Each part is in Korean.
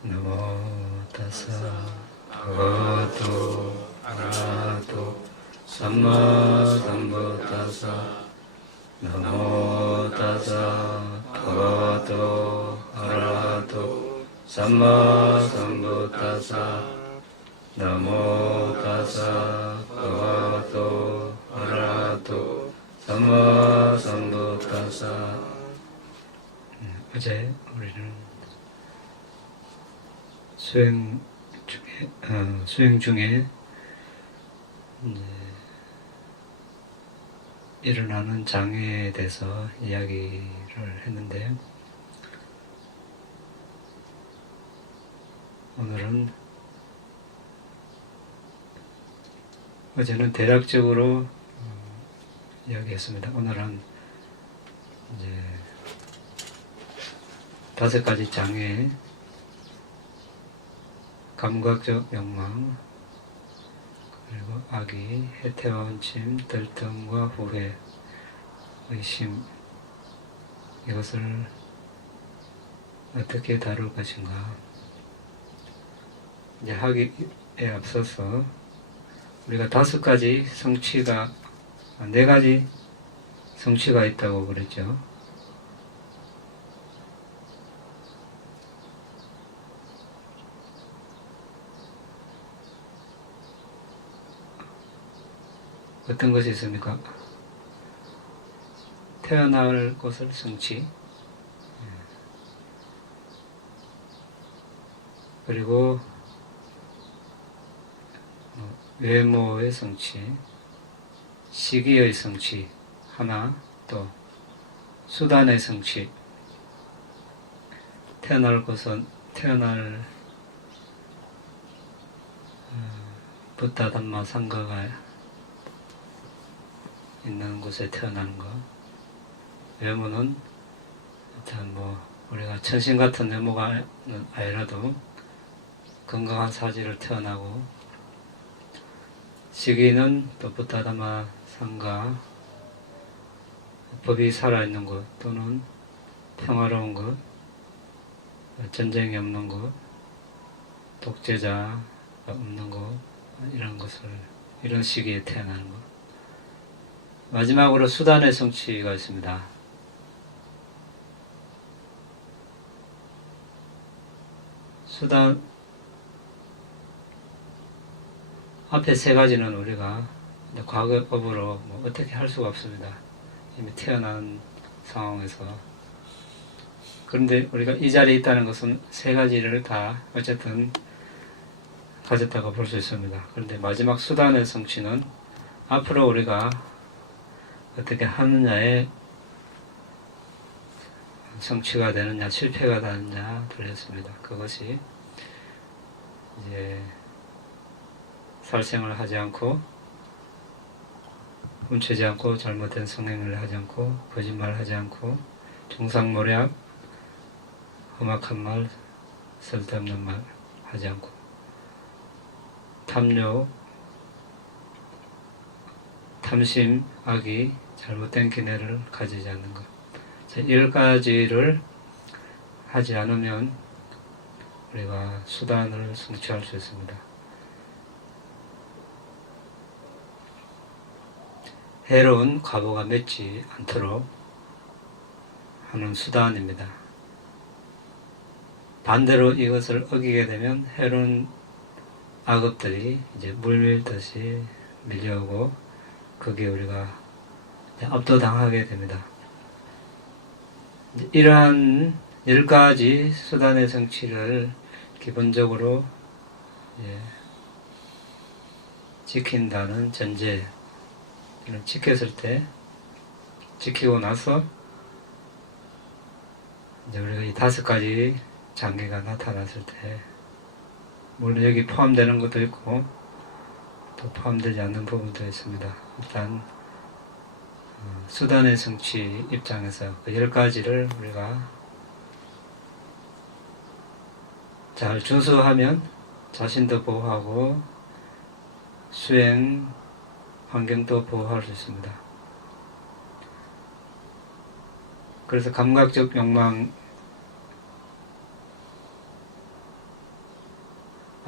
나모 타사 භගවतो අරහතෝ සම්මා සම්බුද්දස්ස නමෝ තස්සා භගවतो අරහතෝ සම්මා සම්බුද්දස්ස නමෝ තස්සා භගවतो අරහතෝ සම්මා සම්බුද්දස්ස. 어제 우리는 수행 중에 이제 일어나는 장애에 대해서 이야기를 했는데, 오늘은 어제는 대략적으로 이야기했습니다. 오늘은 이제 5가지 장애, 감각적 욕망, 그리고 악의, 해태와 원침, 들뜸과 후회, 의심, 이것을 어떻게 다룰 것인가. 이제 하기에 앞서서 우리가 5가지 성취가, 4가지 성취가 있다고 그랬죠. 어떤 것이 있습니까? 태어날 것을 성취, 그리고 외모의 성취, 시기의 성취 하나, 또 수단의 성취. 태어날 것은 태어날 부타 담마 상가가 있는 곳에 태어나는 것. 외모는 일단 우리가 천신 같은 외모가 아니라도 건강한 사지를 태어나고, 시기는 또 부타다마 상가, 법이 살아있는 곳, 또는 평화로운 곳, 전쟁이 없는 곳, 독재자가 없는 곳, 이런 시기에 태어나는 것. 마지막으로 수단의 성취가 있습니다. 수단, 앞에 3가지는 우리가 과거법으로 어떻게 할 수가 없습니다. 이미 태어난 상황에서. 그런데 우리가 이 자리에 있다는 것은 3가지를 다 어쨌든 가졌다고 볼 수 있습니다. 그런데 마지막 수단의 성취는 앞으로 우리가 어떻게 하느냐에 성취가 되느냐, 실패가 되느냐 들렸습니다. 그것이 이제 살생을 하지 않고, 훔치지 않고, 잘못된 성행을 하지 않고, 거짓말 하지 않고, 중상모략, 험악한 말, 쓸데없는 말 하지 않고, 탐욕, 탐심, 악의, 잘못된 기뇌를 가지지 않는 것. 10가지를 하지 않으면 우리가 수단을 성취할 수 있습니다. 해로운 과보가 맺지 않도록 하는 수단입니다. 반대로 이것을 어기게 되면 해로운 악업들이 이제 물밀듯이 밀려오고, 거기에 우리가 압도당하게 됩니다. 이러한 10가지 수단의 성취를 기본적으로 지킨다는 전제, 지켰을 때, 지키고 나서 이제 우리가 이 5가지 장애가 나타났을 때, 물론 여기 포함되는 것도 있고 또 포함되지 않는 부분도 있습니다. 일단 수단의 성취 입장에서 그 10가지를 우리가 잘 준수하면 자신도 보호하고 수행 환경도 보호할 수 있습니다. 그래서 감각적 욕망,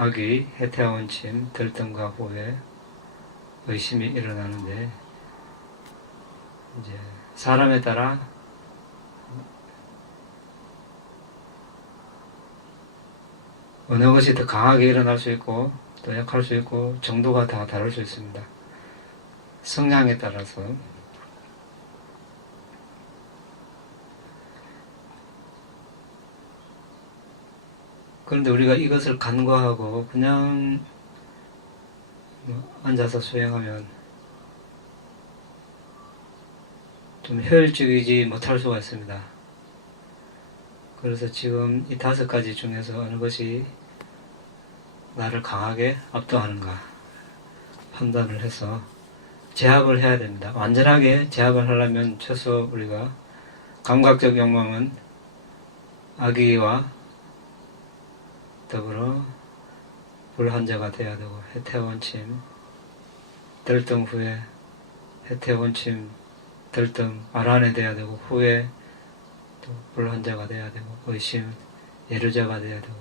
아기, 해태와 원침, 들뜸과 후에 의심이 일어나는데, 이제 사람에 따라 어느 것이 더 강하게 일어날 수 있고 또 약할 수 있고 정도가 다 다를 수 있습니다. 성향에 따라서. 그런데 우리가 이것을 간과하고 그냥 앉아서 수행하면 좀 효율적이지 못할 수가 있습니다. 그래서 지금 이 5가지 중에서 어느 것이 나를 강하게 압도하는가 판단을 해서 제압을 해야 됩니다. 완전하게 제압을 하려면 최소 우리가 감각적 욕망은 악의와 더불어 불한자가 돼야 되고, 해태원침, 들뜸 후에 해태원침, 들뜸 아란에 돼야 되고, 후에 또 불한자가 돼야 되고, 의심 예루자가 돼야 되고,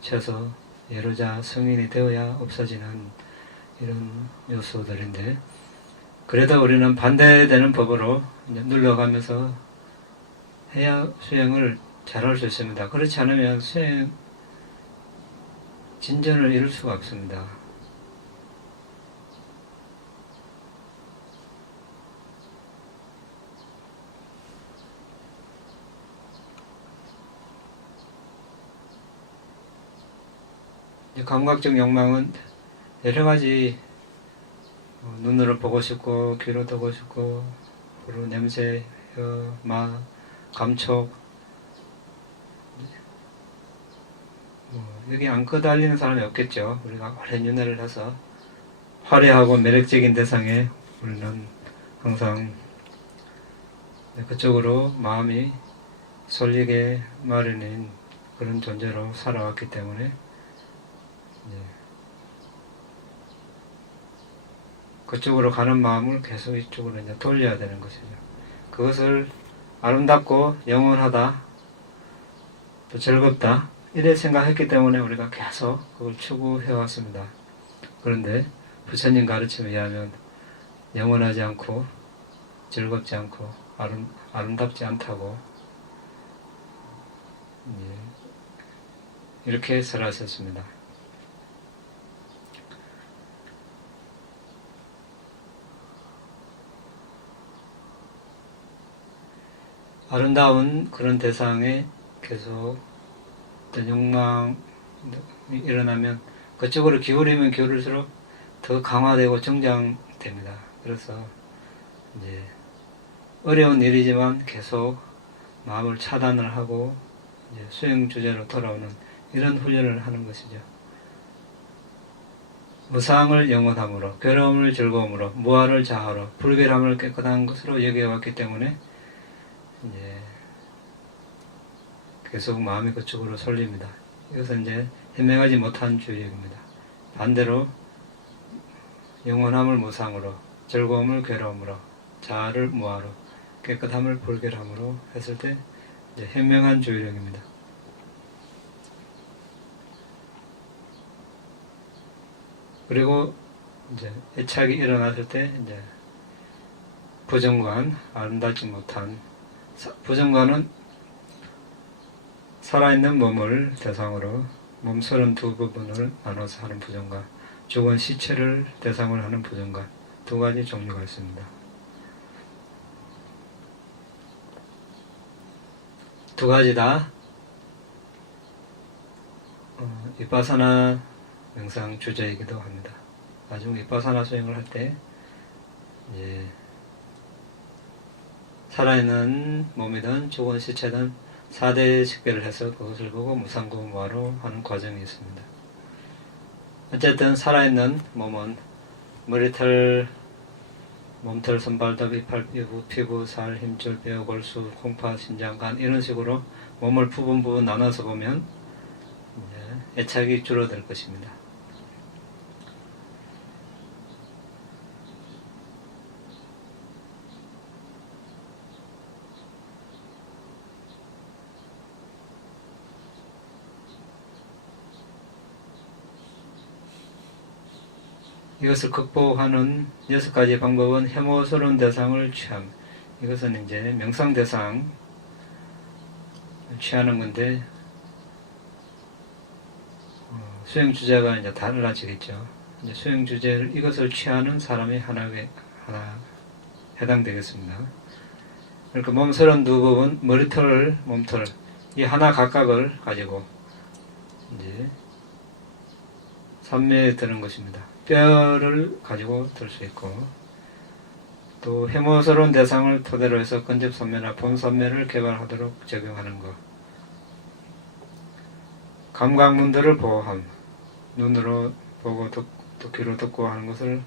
최소 예루자 성인이 되어야 없어지는 이런 요소들인데, 그래도 우리는 반대되는 법으로 눌러가면서 해야 수행을 잘할 수 있습니다. 그렇지 않으면 수행 진전을 이룰 수가 없습니다. 감각적 욕망은 여러 가지, 눈으로 보고 싶고 귀로 듣고 싶고 그리고 냄새, 혀, 맛, 감촉, 여기 안 끄달리는 사람이 없겠죠. 우리가 오랜 윤회를 해서 화려하고 매력적인 대상에 우리는 항상 그쪽으로 마음이 쏠리게 마련인 그런 존재로 살아왔기 때문에 그쪽으로 가는 마음을 계속 이쪽으로 이제 돌려야 되는 것이죠. 그것을 아름답고 영원하다, 또 즐겁다 이래 생각했기 때문에 우리가 계속 그걸 추구해 왔습니다. 그런데 부처님 가르침에 의하면 영원하지 않고 즐겁지 않고 아름답지 않다고 이렇게 설하셨습니다. 아름다운 그런 대상에 계속 어떤 욕망이 일어나면 그쪽으로 기울이면 기울일수록 더 강화되고 정장됩니다. 그래서 이제 어려운 일이지만 계속 마음을 차단을 하고 이제 수행 주제로 돌아오는 이런 훈련을 하는 것이죠. 무상을 영원함으로, 괴로움을 즐거움으로, 무아를 자아로, 불결함을 깨끗한 것으로 여겨왔기 때문에 이제 계속 마음이 그쪽으로 쏠립니다. 이것은 이제 해명하지 못한 주의력입니다. 반대로 영원함을 무상으로, 즐거움을 괴로움으로, 자아를 무아로, 깨끗함을 불결함으로 했을 때 이제 현명한 주의력입니다. 그리고 이제 애착이 일어났을 때 이제 부정관, 아름답지 못한 부정관은 살아있는 몸을 대상으로 몸 32부분을 나눠서 하는 부정관, 죽은 시체를 대상으로 하는 부정관, 2가지 종류가 있습니다. 2가지 다 비파사나 명상 주제이기도 합니다. 나중에 비파사나 수행을 할 때 이제 살아있는 몸이든 죽은 시체든 4대 식별을 해서 그것을 보고 무상고무화로 하는 과정이 있습니다. 어쨌든 살아있는 몸은 머리털, 몸털, 손발톱, 이빨, 피부, 살, 힘줄, 뼈, 골수, 콩팥, 심장, 간 이런 식으로 몸을 부분 나눠서 보면 애착이 줄어들 것입니다. 이것을 극복하는 6가지 방법은 해모스러운 대상을 취함. 이것은 이제 명상 대상 취하는 건데, 수행 주제가 이제 달라지겠죠. 이제 수행 주제를 이것을 취하는 사람이 하나 해당되겠습니다. 그러니까 몸 32부분, 머리털, 몸털, 이 하나 각각을 가지고 이제 삼매에 드는 것입니다. 뼈를 가지고 들 수 있고, 또 해모스러운 대상을 토대로 해서 근접삼매나 본삼매를 개발하도록 적용하는 것. 감각문들을 보호함. 눈으로 보고 또 귀로 듣고 하는 것을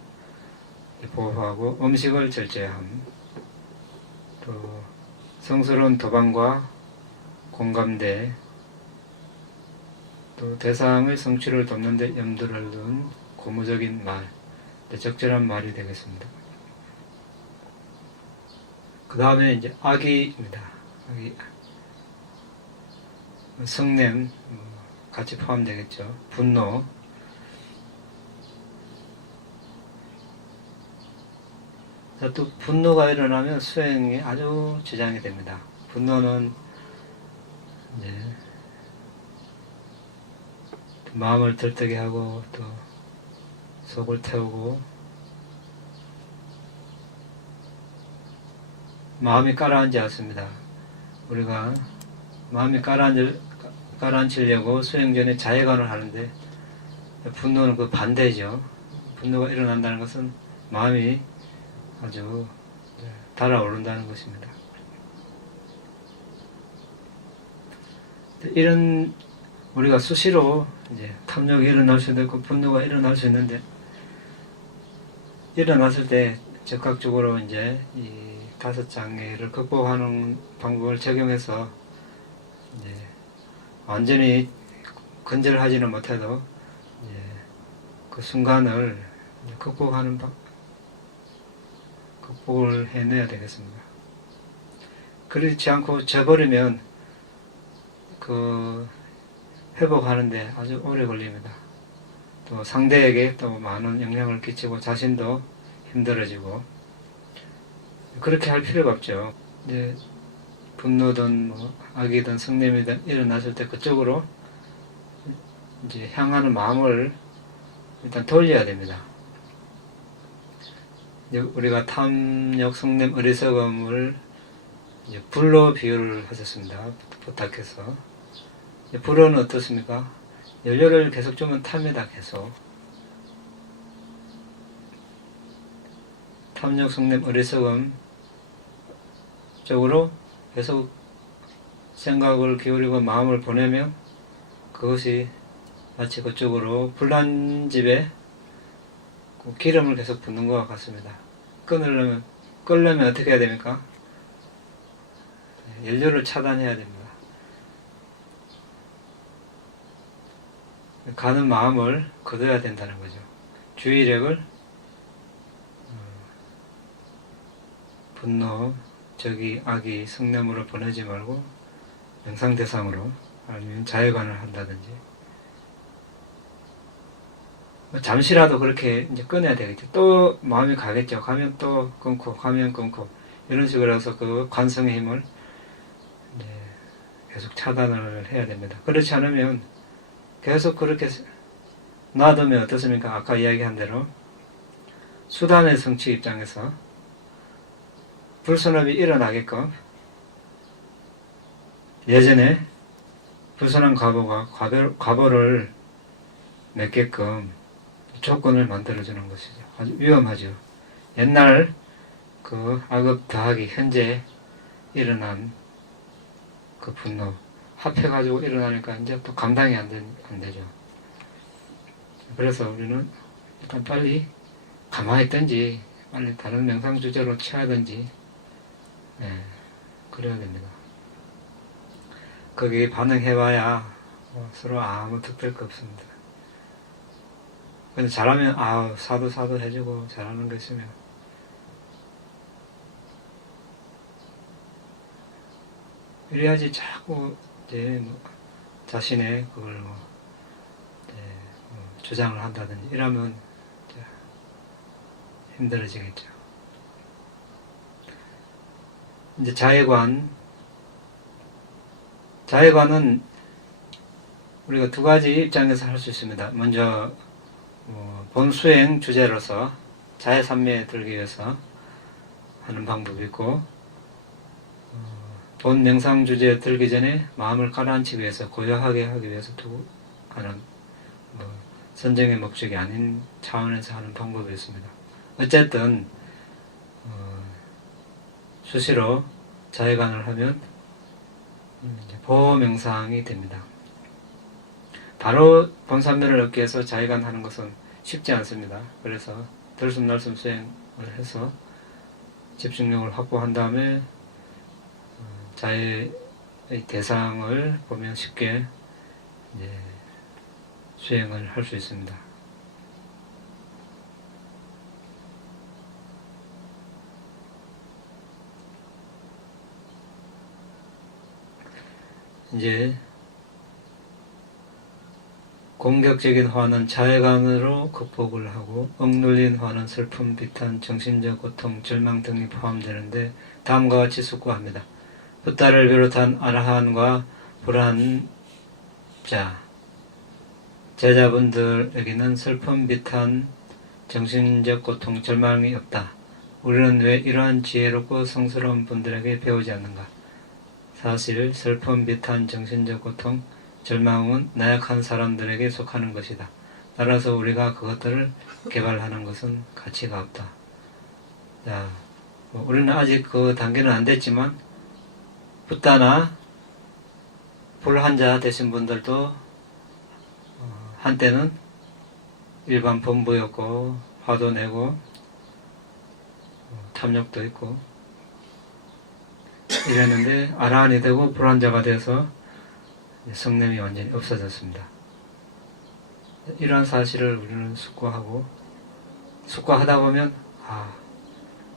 보호하고, 음식을 절제함. 또 성스러운 도방과 공감대, 또 대상의 성취를 돕는 데 염두를 둔 고무적인 말, 적절한 말이 되겠습니다. 그 다음에 이제 악의입니다. 악의. 성냄 같이 포함되겠죠. 분노. 또 분노가 일어나면 수행이 아주 지장이 됩니다. 분노는 이제 마음을 들뜨게 하고 또 속을 태우고, 마음이 가라앉지 않습니다. 우리가 마음이 가라앉히려고 수행 전에 자해관을 하는데, 분노는 그 반대죠. 분노가 일어난다는 것은 마음이 아주 달아오른다는 것입니다. 이런 우리가 수시로 이제 탐욕이 일어날 수도 있고 분노가 일어날 수 있는데, 일어났을 때 적극적으로 이제 이 5장애를 극복하는 방법을 적용해서 이제 완전히 근절하지는 못해도 이제 그 순간을 극복을 해내야 되겠습니다. 그렇지 않고 져버리면 그 회복하는데 아주 오래 걸립니다. 또 상대에게 또 많은 영향을 끼치고 자신도 힘들어지고, 그렇게 할 필요가 없죠. 이제 분노든 악이든 성냄이든 일어났을 때 그쪽으로 이제 향하는 마음을 일단 돌려야 됩니다. 우리가 탐욕, 성냄, 어리석음을 이제 불로 비유를 하셨습니다. 부탁해서. 불은 어떻습니까? 연료를 계속 주면 탑니다. 계속. 탐욕, 성냄, 어리석음 쪽으로 계속 생각을 기울이고 마음을 보내면 그것이 마치 그쪽으로 불난집에 기름을 계속 붓는 것과 같습니다. 끌려면 어떻게 해야 됩니까? 연료를 차단해야 됩니다. 가는 마음을 거둬야 된다는 거죠. 주의력을 분노, 적이, 악이, 성냄으로 보내지 말고 명상 대상으로, 아니면 자해관을 한다든지, 잠시라도 그렇게 이제 끊어야 되겠죠. 또 마음이 가겠죠. 가면 또 끊고, 가면 끊고, 이런 식으로 해서 그 관성의 힘을 이제 계속 차단을 해야 됩니다. 그렇지 않으면 계속 그렇게 놔두면 어떻습니까? 아까 이야기한 대로 수단의 성취 입장에서 불선업이 일어나게끔, 예전에 불선한 과보를 맺게끔 조건을 만들어주는 것이죠. 아주 위험하죠. 옛날 그 악업 더하기 현재 일어난 그 분노 합해가지고 일어나니까 이제 또 감당이 안 되죠. 그래서 우리는 일단 빨리 가만히 있든지 빨리 다른 명상 주제로 취하든지, 그래야 됩니다. 거기에 반응해봐야 서로 아무 특별 거 없습니다. 근데 잘하면 사도 해주고 잘하는 거 있으면, 이래야지 자꾸 이제 자신의 그걸 주장을 한다든지 이러면 힘들어지겠죠. 이제 자해관은 우리가 두 가지 입장에서 할 수 있습니다. 먼저 본 수행 주제로서 자해삼매에 들기 위해서 하는 방법이 있고, 본 명상 주제에 들기 전에 마음을 가라앉히기 위해서, 고요하게 하기 위해서 하는 선정의 목적이 아닌 차원에서 하는 방법이 있습니다. 어쨌든 수시로 자해관을 하면 보호명상이 됩니다. 바로 본산매를 얻기 위해서 자해관 하는 것은 쉽지 않습니다. 그래서 들숨날숨 수행을 해서 집중력을 확보한 다음에 자해의 대상을 보면 쉽게 이제 수행을 할 수 있습니다. 이제 공격적인 화는 자해관으로 극복을 하고, 억눌린 화는 슬픔, 비탄, 정신적 고통, 절망 등이 포함되는데 다음과 같이 숙고합니다. 붓다를 비롯한 아라한과 불한 자 제자분들에게는 슬픔, 비탄, 정신적 고통, 절망이 없다. 우리는 왜 이러한 지혜롭고 성스러운 분들에게 배우지 않는가? 사실 슬픔, 비탄, 정신적 고통, 절망은 나약한 사람들에게 속하는 것이다. 따라서 우리가 그것들을 개발하는 것은 가치가 없다. 자, 우리는 아직 그 단계는 안 됐지만 붓다나 불환자 되신 분들도 한때는 일반 범부였고 화도 내고 탐욕도 있고 이랬는데 아라한이 되고 불환자가 돼서 성냄이 완전히 없어졌습니다. 이러한 사실을 우리는 숙고하다 보면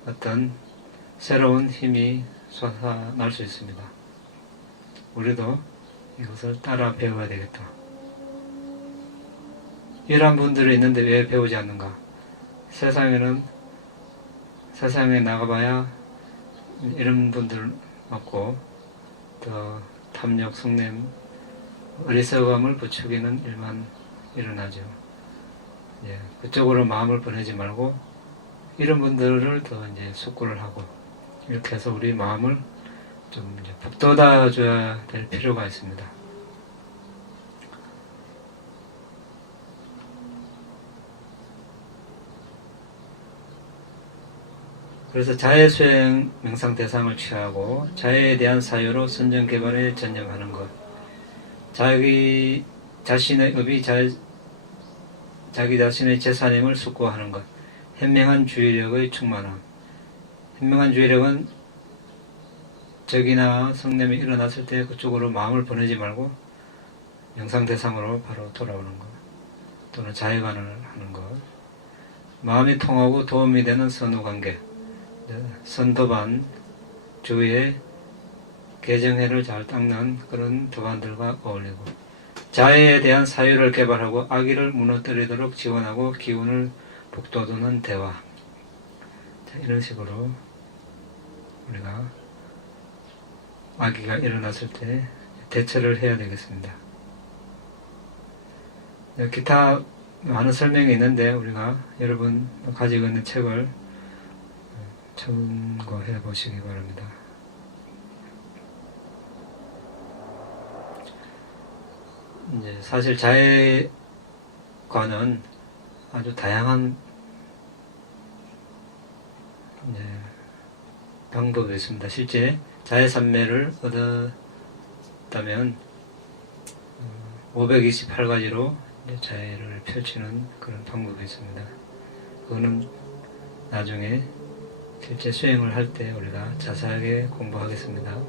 어떤 새로운 힘이 솟아날 수 있습니다. 우리도 이것을 따라 배워야 되겠다. 이러한 분들이 있는데 왜 배우지 않는가? 세상에 나가봐야 이런 분들 없고, 또 탐욕, 성냄, 어리석음을 부추기는 일만 일어나죠. 그쪽으로 마음을 보내지 말고 이런 분들을 더 이제 숙고를 하고, 이렇게 해서 우리 마음을 좀 이제 북돋아 줘야 될 필요가 있습니다. 그래서 자해수행 명상 대상을 취하고 자해에 대한 사유로 선정 개발에 전념하는 것, 자기 자신의 업이 자기 자신의 재산임을 숙고하는 것, 현명한 주의력의 충만함. 현명한 주의력은 적이나 성냄이 일어났을 때 그쪽으로 마음을 보내지 말고 명상 대상으로 바로 돌아오는 것, 또는 자해관을 하는 것, 마음이 통하고 도움이 되는 선후관계, 선도반, 주위에 개정해를 잘 닦는 그런 도반들과 어울리고, 자해에 대한 사유를 개발하고 악의를 무너뜨리도록 지원하고 기운을 북돋우는 대화. 자, 이런 식으로 우리가 악의가 일어났을 때 대처를 해야 되겠습니다. 기타 많은 설명이 있는데 우리가 여러분 가지고 있는 책을 참고해 보시기 바랍니다. 이제 사실 자해관은 아주 다양한 방법이 있습니다. 실제 자해삼매를 얻었다면 528가지로 자해를 펼치는 그런 방법이 있습니다. 그거는 나중에 실제 수행을 할 때 우리가 자세하게 공부하겠습니다.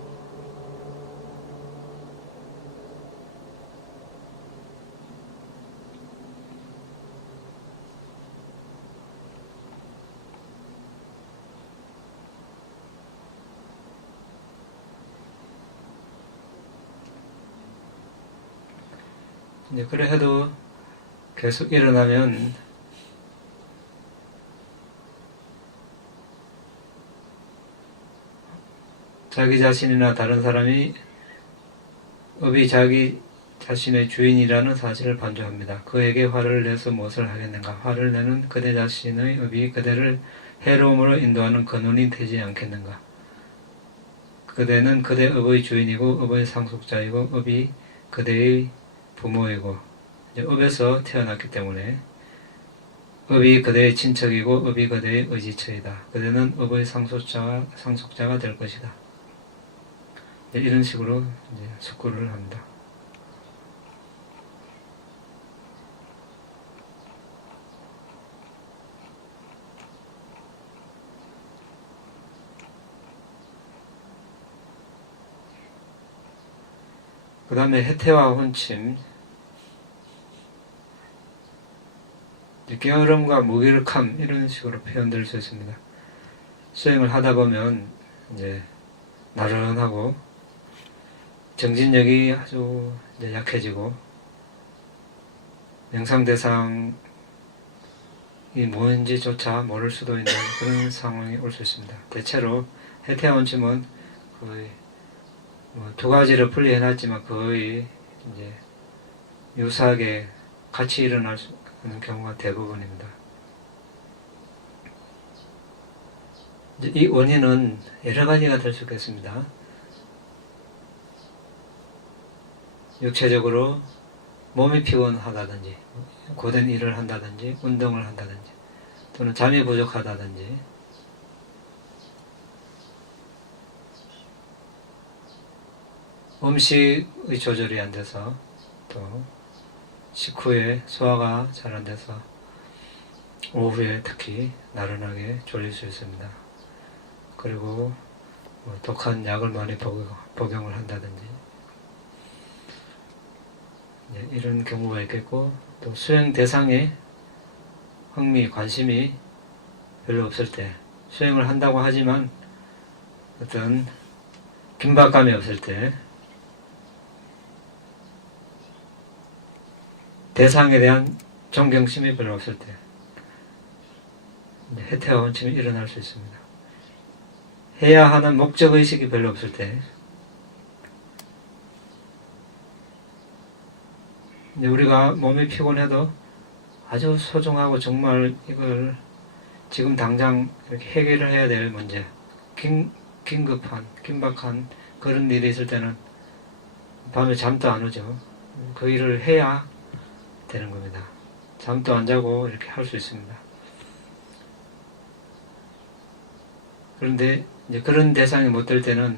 그래 해도 계속 일어나면 자기 자신이나 다른 사람이 업이 자기 자신의 주인이라는 사실을 반조합니다. 그에게 화를 내서 무엇을 하겠는가? 화를 내는 그대 자신의 업이 그대를 해로움으로 인도하는 근원이 되지 않겠는가? 그대는 그대 업의 주인이고 업의 상속자이고 업이 그대의 부모이고 업에서 태어났기 때문에 업이 그대의 친척이고 업이 그대의 의지처이다. 그대는 업의 상속자가 될 것이다. 이런 식으로 숙고를 합니다. 그 다음에 해태와 혼침, 게으름과 무기력함 이런 식으로 표현될 수 있습니다. 수행을 하다 보면 이제 나른하고 정진력이 아주 이제 약해지고 명상 대상이 뭔지조차 모를 수도 있는 그런 상황이 올 수 있습니다. 대체로 해태와 혼침은 거의 두 가지를 분리해놨지만 거의 이제 유사하게 같이 일어날 수 있는 경우가 대부분입니다. 이제 이 원인은 여러 가지가 될 수 있겠습니다. 육체적으로 몸이 피곤하다든지 고된 일을 한다든지 운동을 한다든지 또는 잠이 부족하다든지 음식의 조절이 안 돼서 또 식후에 소화가 잘 안 돼서 오후에 특히 나른하게 졸릴 수 있습니다. 그리고 독한 약을 많이 복용을 한다든지 이런 경우가 있겠고 또 수행 대상에 흥미, 관심이 별로 없을 때 수행을 한다고 하지만 어떤 긴박감이 없을 때 대상에 대한 존경심이 별로 없을 때 해태와 혼침이 일어날 수 있습니다. 해야 하는 목적의식이 별로 없을 때 우리가 몸이 피곤해도 아주 소중하고 정말 이걸 지금 당장 이렇게 해결을 해야 될 문제 긴급한, 긴박한 그런 일이 있을 때는 밤에 잠도 안 오죠. 그 일을 해야 되는 겁니다. 잠도 안 자고 이렇게 할 수 있습니다. 그런데 이제 그런 대상이 못 될 때는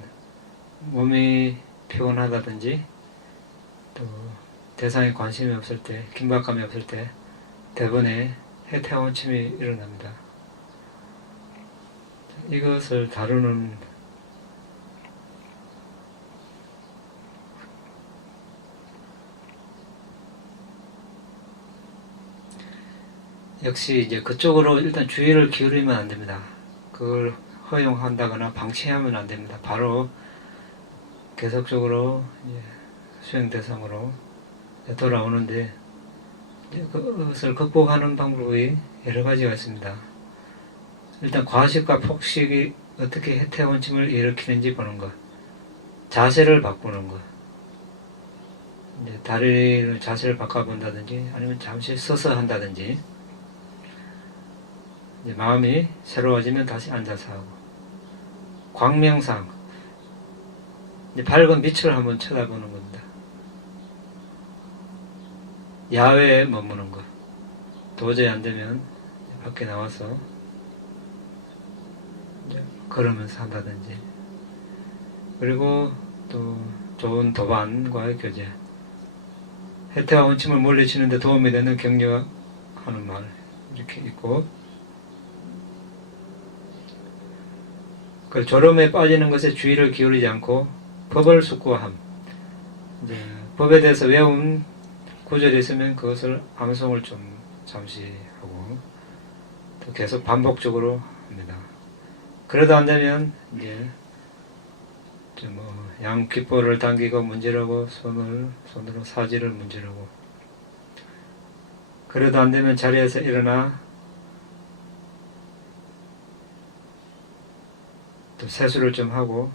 몸이 피곤하다든지 또 대상에 관심이 없을 때, 긴박감이 없을 때 대번에 해태와 혼침이 일어납니다. 이것을 다루는 역시 이제 그쪽으로 일단 주의를 기울이면 안 됩니다. 그걸 허용한다거나 방치하면 안 됩니다. 바로 계속적으로 수행 대상으로 돌아오는데 그것을 극복하는 방법이 여러 가지가 있습니다. 일단 과식과 폭식이 어떻게 해태와 혼침을 일으키는지 보는 것, 자세를 바꾸는 것, 다리를 자세를 바꿔본다든지 아니면 잠시 서서 한다든지 마음이 새로워지면 다시 앉아서 하고 광명상 밝은 빛을 한번 쳐다보는 겁니다. 야외에 머무는 것 도저히 안 되면 밖에 나와서 걸으면서 한다든지 그리고 또 좋은 도반과의 교제 해태와 혼침을 물리치는데 도움이 되는 격려하는 말 이렇게 있고 그 졸음에 빠지는 것에 주의를 기울이지 않고 법을 숙고함 법에 대해서 외운 구절이 있으면 그것을 암송을 좀 잠시 하고 또 계속 반복적으로 합니다. 그래도 안 되면 이제 양 귓볼을 당기고 문지르고 손으로 사지를 문지르고 그래도 안 되면 자리에서 일어나 또 세수를 좀 하고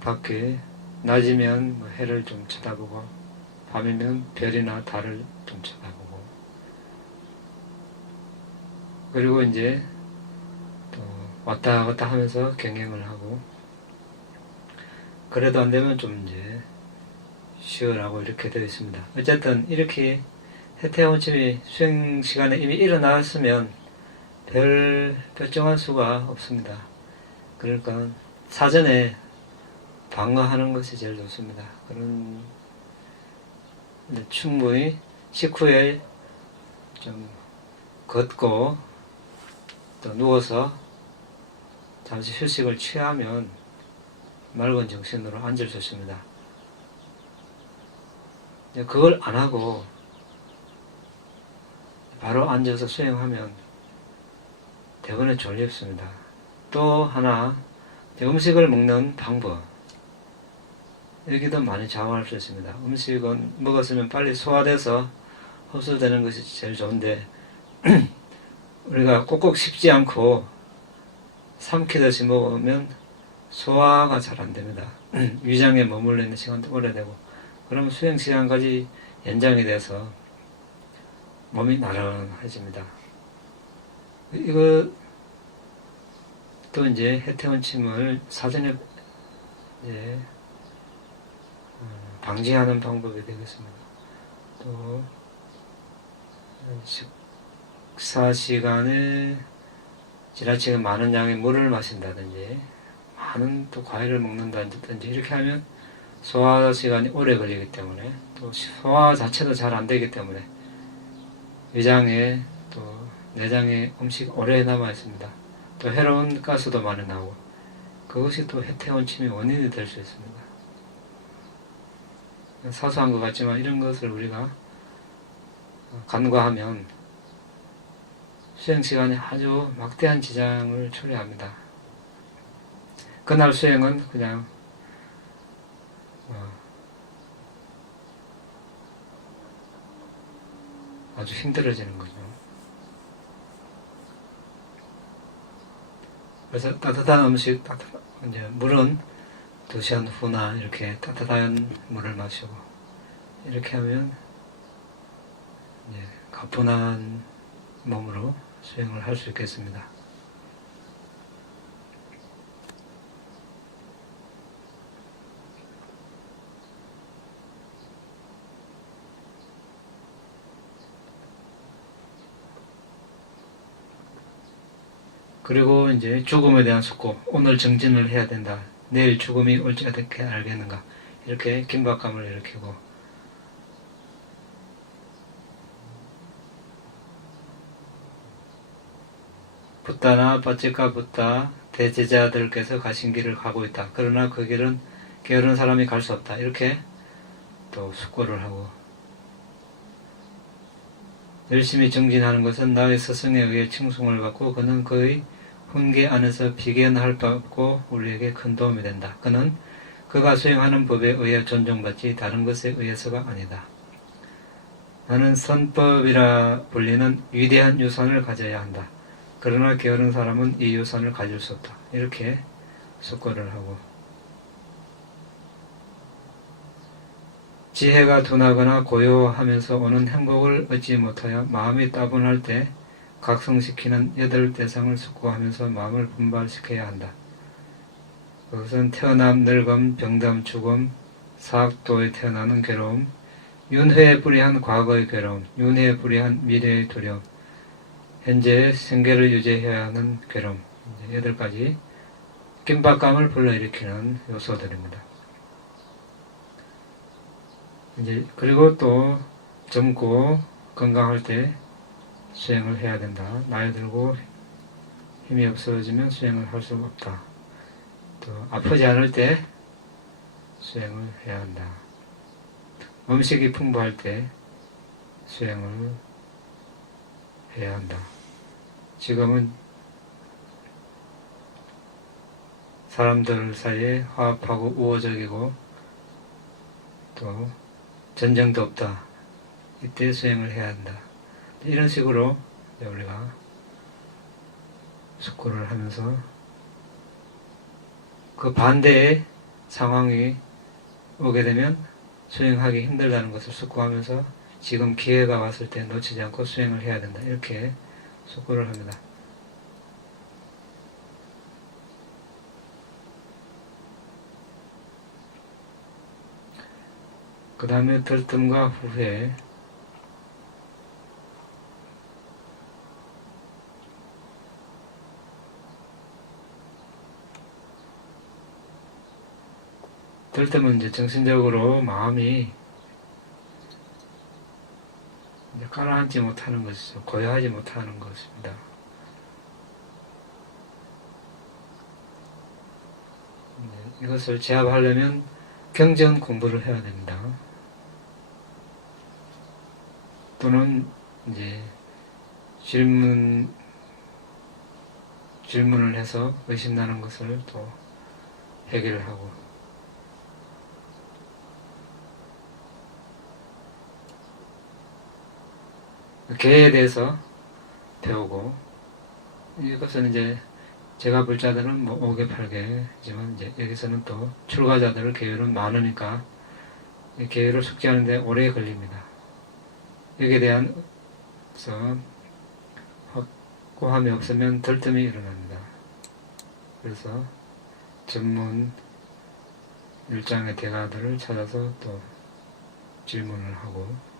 밖에 낮이면 뭐 해를 좀 쳐다보고 밤이면 별이나 달을 좀 쳐다보고 그리고 이제 또 왔다 갔다 하면서 경영을 하고 그래도 안 되면 좀 이제 쉬어라고 이렇게 되어 있습니다. 어쨌든 이렇게 해태원침이 수행 시간에 이미 일어났으면 별 결정할 수가 없습니다. 그러니까 사전에 방어하는 것이 제일 좋습니다. 그런 충분히 식후에 좀 걷고 또 누워서 잠시 휴식을 취하면 맑은 정신으로 앉을 수 있습니다. 그걸 안 하고 바로 앉아서 수행하면 대부분 졸립습니다. 또 하나 음식을 먹는 방법 여기도 많이 좌우할 수 있습니다. 음식은 먹었으면 빨리 소화돼서 흡수되는 것이 제일 좋은데 우리가 꼭꼭 씹지 않고 삼키듯이 먹으면 소화가 잘 안됩니다. 위장에 머물러 있는 시간도 오래되고 그러면 수행 시간까지 연장이 돼서 몸이 나른해집니다. 이거 또 이제 해태원침을 사전에 이제 방지하는 방법이 되겠습니다. 또 식사 시간에 지나치게 많은 양의 물을 마신다든지 많은 또 과일을 먹는다든지 이렇게 하면 소화 시간이 오래 걸리기 때문에 또 소화 자체도 잘 안 되기 때문에 위장에 또 내장에 음식이 오래 남아 있습니다. 또 해로운 가스도 많이 나오고 그것이 또 해태원침의 원인이 될 수 있습니다. 사소한 것 같지만 이런 것을 우리가 간과하면 수행 시간에 아주 막대한 지장을 초래합니다. 그날 수행은 그냥 아주 힘들어지는 거죠. 그래서 따뜻한 음식, 이제 물은 2시간 후나 이렇게 따뜻한 물을 마시고 이렇게 하면 이제 가뿐한 몸으로 수행을 할 수 있겠습니다. 그리고 이제 죽음에 대한 숙고, 오늘 정진을 해야 된다. 내일 죽음이 올지 어떻게 알겠는가. 이렇게 긴박감을 일으키고 붓다나 빠찌까 붓다 대제자들께서 가신 길을 가고 있다. 그러나 그 길은 게으른 사람이 갈 수 없다. 이렇게 또 숙고를 하고 열심히 정진하는 것은 나의 스승에 의해 칭송을 받고 그는 그의 훈계 안에서 비견할 바 없고 우리에게 큰 도움이 된다. 그는 그가 수행하는 법에 의해 존중받지 다른 것에 의해서가 아니다. 나는 선법이라 불리는 위대한 유산을 가져야 한다. 그러나 게으른 사람은 이 유산을 가질 수 없다. 이렇게 숙고를 하고 지혜가 둔하거나 고요하면서 오는 행복을 얻지 못하여 마음이 따분할 때 각성시키는 8대상을 숙고하면서 마음을 분발시켜야 한다. 그것은 태어남, 늙음, 병담, 죽음, 사학도에 태어나는 괴로움, 윤회에 불이한 과거의 괴로움, 윤회에 불이한 미래의 두려움, 현재의 생계를 유지해야 하는 괴로움, 8가지 긴박감을 불러일으키는 요소들입니다. 이제 그리고 또 젊고 건강할 때 수행을 해야 된다. 나이 들고 힘이 없어지면 수행을 할 수가 없다. 또 아프지 않을 때 수행을 해야 한다. 음식이 풍부할 때 수행을 해야 한다. 지금은 사람들 사이에 화합하고 우호적이고 또 전쟁도 없다. 이때 수행을 해야 한다. 이런 식으로 우리가 숙고를 하면서 그 반대에 상황이 오게 되면 수행하기 힘들다는 것을 숙고하면서 지금 기회가 왔을 때 놓치지 않고 수행을 해야 된다. 이렇게 숙고를 합니다. 그 다음에 들뜸과 후회. 들뜸은 이제 정신적으로 마음이 이제 가라앉지 못하는 것이죠. 고요하지 못하는 것입니다. 이것을 제압하려면 경전 공부를 해야 됩니다. 또는 이제 질문을 해서 의심나는 것을 또 해결하고, 개에 대해서 배우고, 이것은 이제 제가 볼 자들은 뭐 5개, 8개지만 이제 여기서는 또 출가자들의 계율은 많으니까 이 계율을 숙지하는데 오래 걸립니다. 여기에 대한 확고함이 없으면 들뜸이 일어납니다. 그래서 전문 일장의 대가들을 찾아서 또 질문을 하고,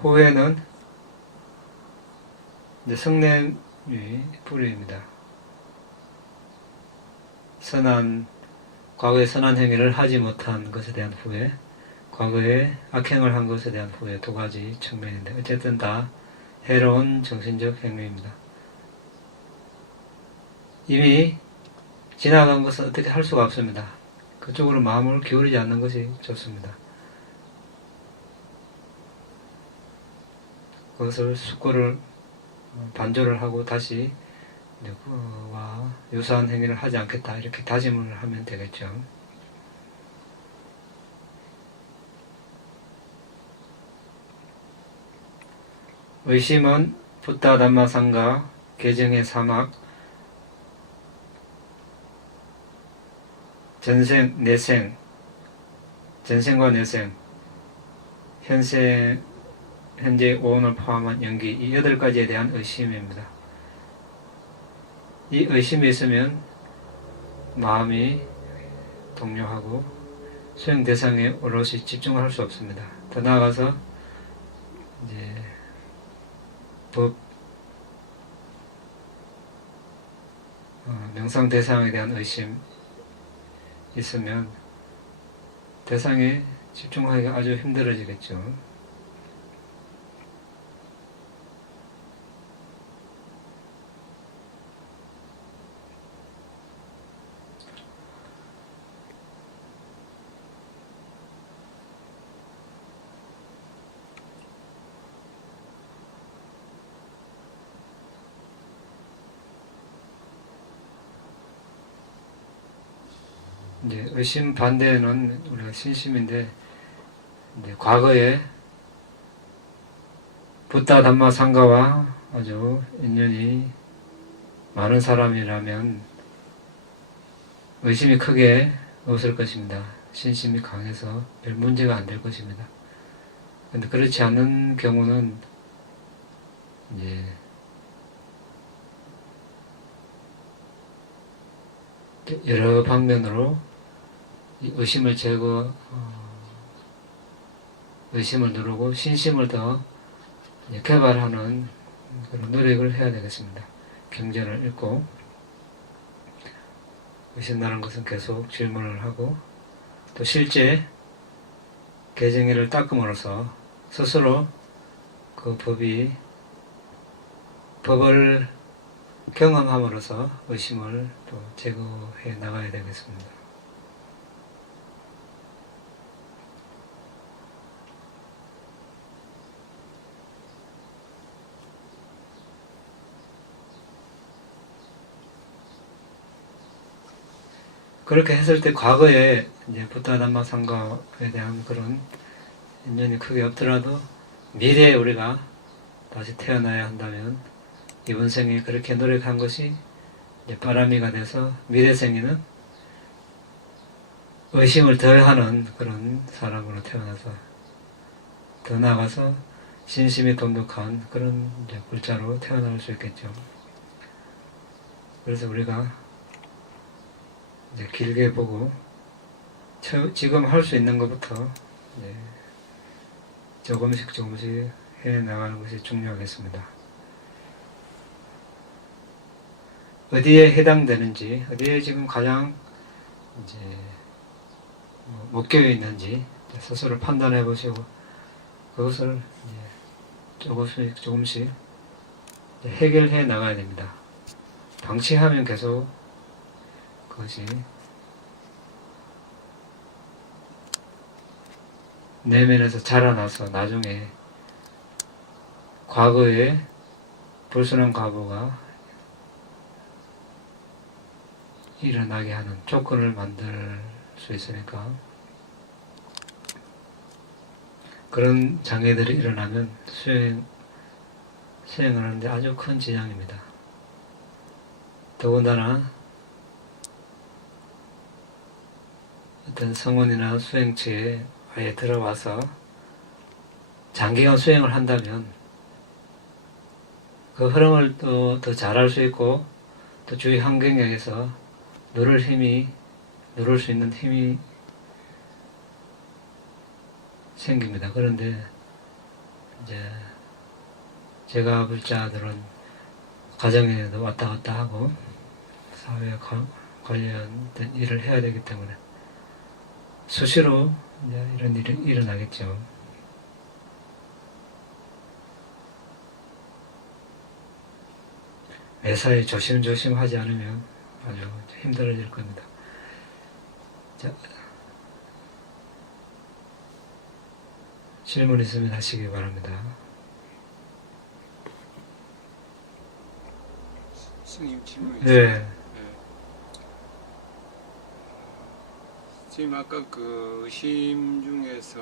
후회는 이제 성냄이 뿌리입니다. 과거에 선한 행위를 하지 못한 것에 대한 후회, 과거에 악행을 한 것에 대한 후회, 두 가지 측면인데 어쨌든 다 해로운 정신적 행위입니다. 이미 지나간 것은 어떻게 할 수가 없습니다. 그쪽으로 마음을 기울이지 않는 것이 좋습니다. 그것을 숙고를 반조를 하고 다시 그와 유사한 행위를 하지 않겠다 이렇게 다짐을 하면 되겠죠. 의심은 붓다 담마상가 개정의 사막 전생 내생 전생과 내생 현재 오온을 포함한 연기 이 8가지에 대한 의심입니다. 이 의심이 있으면 마음이 동요하고 수행 대상에 오롯이 집중을 할 수 없습니다. 더 나아가서 이제 명상 대상에 대한 의심 있으면 대상에 집중하기가 아주 힘들어지겠죠. 이제 의심 반대는 우리가 신심인데, 이제 과거에 붓다 담마 상가와 아주 인연이 많은 사람이라면 의심이 크게 없을 것입니다. 신심이 강해서 별 문제가 안 될 것입니다. 그런데 그렇지 않은 경우는 이제 여러 방면으로 의심을 의심을 누르고 신심을 더 개발하는 그런 노력을 해야 되겠습니다. 경전을 읽고 의심나는 것은 계속 질문을 하고, 또 실제 개정의를 닦음으로써 스스로 그 법을 경험함으로써 의심을 또 제거해 나가야 되겠습니다. 그렇게 했을 때 과거에 이제 붓다 담마 상가에 대한 그런 인연이 크게 없더라도 미래에 우리가 다시 태어나야 한다면 이번 생에 그렇게 노력한 것이 이제 바람이가 돼서 미래 생에는 의심을 덜 하는 그런 사람으로 태어나서 더 나아가서 신심이 돈독한 그런 이제 불자로 태어날 수 있겠죠. 그래서 우리가 이제 길게 보고 지금 할 수 있는 것부터 이제 조금씩 해 나가는 것이 중요하겠습니다. 어디에 해당되는지, 어디에 지금 가장 이제 묶여 있는지 스스로 판단해 보시고 그것을 이제 조금씩 해결해 나가야 됩니다. 방치하면 계속 그것이 내면에서 자라나서 나중에 과거에 불순한 과거가 일어나게 하는 조건을 만들 수 있으니까 그런 장애들이 일어나면 수행을 하는데 아주 큰 지장입니다. 더군다나 어떤 성원이나 수행처에 아예 들어와서 장기간 수행을 한다면 그 흐름을 또 더 잘할 수 있고 또 주위 환경에 의해서 누를 수 있는 힘이 생깁니다. 그런데 이제 제가 불자들은 가정에도 왔다 갔다 하고 사회에 관련된 일을 해야 되기 때문에 수시로 이제 이런 일이 일어나겠죠. 매사에 조심조심 하지 않으면 아주 힘들어질 겁니다. 자, 질문 있으면 하시기 바랍니다. 스님 질문 네. 있어요. 네. 지금 아까 그 의심 중에서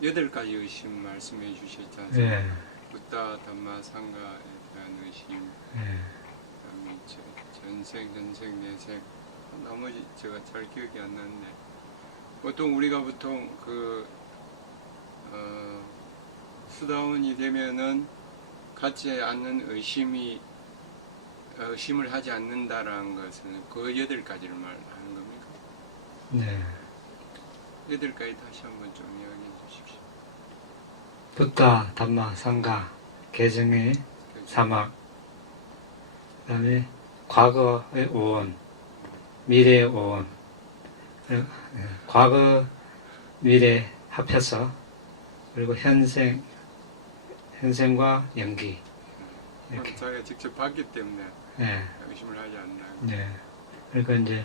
8가지 의심 말씀해 주셨지 않습니까? 네. 부다, 담마, 상가에 대한 의심, 네. 그다음에 전생, 전생, 내생, 나머지 제가 잘 기억이 안 나는데 보통 우리가 보통 수다원이 되면은 갖지 않는 의심을 하지 않는다라는 것은 그 8가지를 말하는 겁니까? 네. 8가지 다시 한번 좀 이야기해 주십시오. 부다, 담마, 상가, 개정의 사막, 그 다음에 과거의 오원, 미래의 오원, 과거, 미래 합해서 그리고 현생과 연기 이렇게. 자기가 직접 봤기 때문에 네. 의심을 하지 않나. 네. 그러니까 이제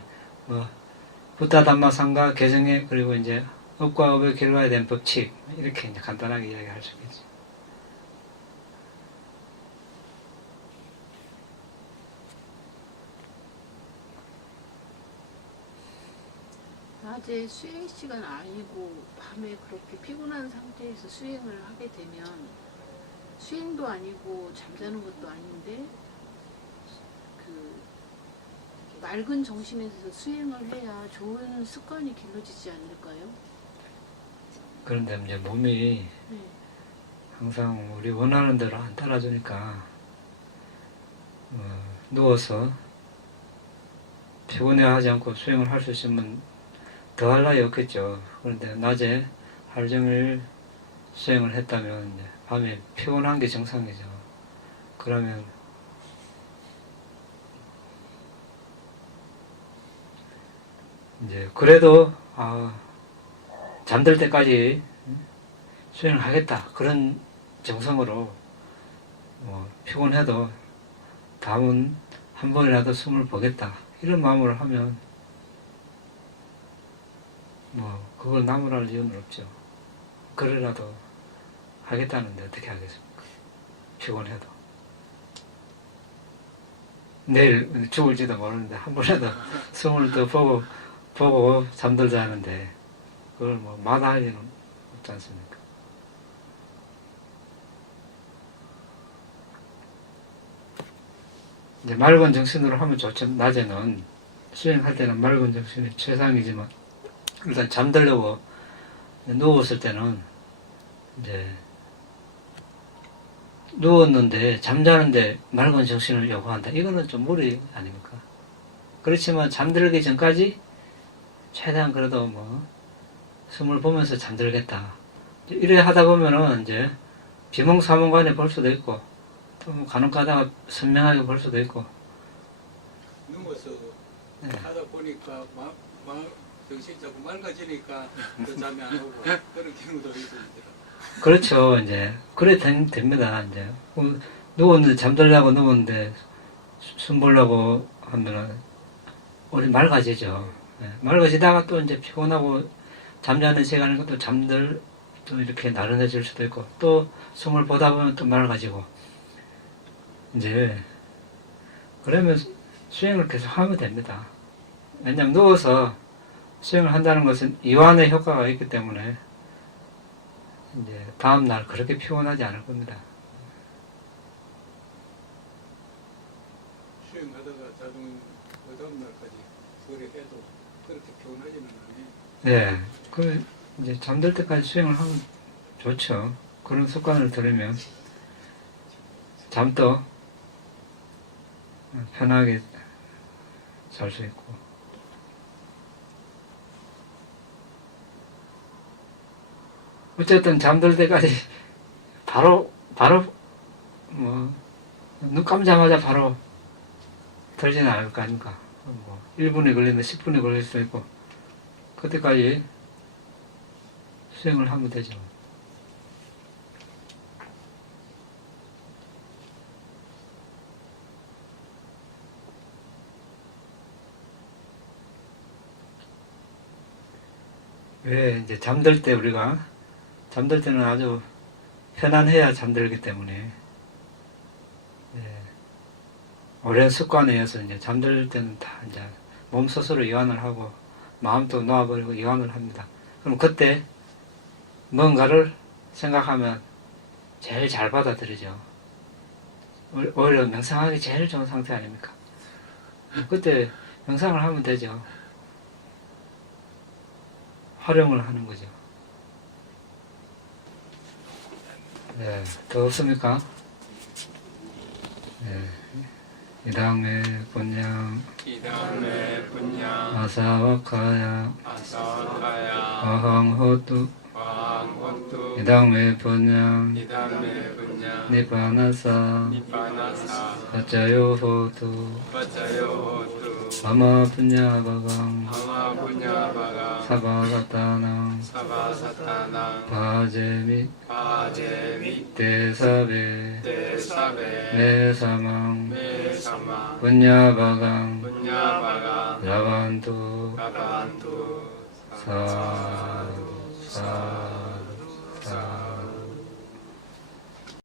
부다, 담마, 상가, 개정의 그리고 이제 업과 업의 결과에 대한 법칙 이렇게 이제 간단하게 이야기할 수 있겠죠. 낮에 수행 시간 아니고 밤에 그렇게 피곤한 상태에서 수행을 하게 되면 수행도 아니고 잠자는 것도 아닌데 그 맑은 정신에서 수행을 해야 좋은 습관이 길러지지 않을까요? 그런데 이제 몸이 네. 항상 우리 원하는 대로 안 따라주니까 누워서 피곤해하지 않고 수행을 할 수 있으면 더 할 나위 없겠죠. 그런데 낮에 하루 종일 수행을 했다면 이제 밤에 피곤한 게 정상이죠. 그러면 이제 그래도 잠들 때까지 수행을 하겠다 그런 정성으로 피곤해도 다음은 한 번이라도 숨을 보겠다 이런 마음으로 하면 그걸 나무랄 이유는 없죠. 그래라도 하겠다는데 어떻게 하겠습니까? 피곤해도 내일 죽을지도 모르는데 한 번이라도 숨을 더 보고 잠들자 하는데 그걸 마다할 리는 없지 않습니까? 이제 맑은 정신으로 하면 좋죠. 낮에는 수행할 때는 맑은 정신이 최상이지만 일단 잠들려고 누웠을 때는 이제 누웠는데 잠자는데 맑은 정신을 요구한다. 이거는 좀 무리 아닙니까? 그렇지만 잠들기 전까지 최대한 그래도 뭐 숨을 보면서 잠들겠다. 이래 하다 보면은 이제 비몽사몽간에 볼 수도 있고 또 간혹 가다가 선명하게 볼 수도 있고. 누워서 네. 하다 보니까 정신이 자꾸 맑아지니까 더 잠이 안 오고 그런 경우도 있습니다. 그렇죠. 이제 그래 됩니다. 이제 누웠는데 잠들려고 누웠는데 숨 보려고 하면은 우리 맑아지죠. 예, 맑아지다가 또 이제 피곤하고 잠자는 시간에 또 또 이렇게 나른해질 수도 있고 또 숨을 보다 보면 또 맑아지고 이제 그러면 수행을 계속 하면 됩니다. 왜냐하면 누워서 수행을 한다는 것은 이완의 효과가 있기 때문에 이제 다음날 그렇게 피곤하지 않을 겁니다. 수행하다가 자동 그 다음날까지 그래 해도 그렇게 피곤하지는 않아요. 예, 그 이제 잠들 때까지 수행을 하면 좋죠. 그런 습관을 들이면 잠도 편하게 잘 수 있고. 어쨌든 잠들 때까지 바로 뭐 눈 감자마자 바로 들지는 않을 거 아닙니까? 뭐 1분이 걸리면 10분이 걸릴 수도 있고 그때까지 수행을 하면 되죠. 왜 이제 잠들 때 우리가 잠들 때는 아주 편안해야 잠들기 때문에 오랜 습관에 의해서 이제 잠들 때는 다 이제 몸 스스로 이완을 하고 마음도 놓아버리고 이완을 합니다. 그럼 그때 뭔가를 생각하면 제일 잘 받아들이죠. 오히려 명상하기 제일 좋은 상태 아닙니까? 그때 명상을 하면 되죠. 활용을 하는 거죠. 네, 더 없습니까? 네. 이당메 분양 이다음에 분양 아사와카야 아사와카야 어항호뚜 왕호투 이당메 분양 이다음에 분양 니바나사 니바나사 가짜요호뚜 빠짜요호투 아마 분야바강 아마 분야바가 사바사타낭 사바사타나 바제미 바제미 대사베 대사베 메사망 메사마 분야바강 분야바가 라반투 가반투 사두 사두 사두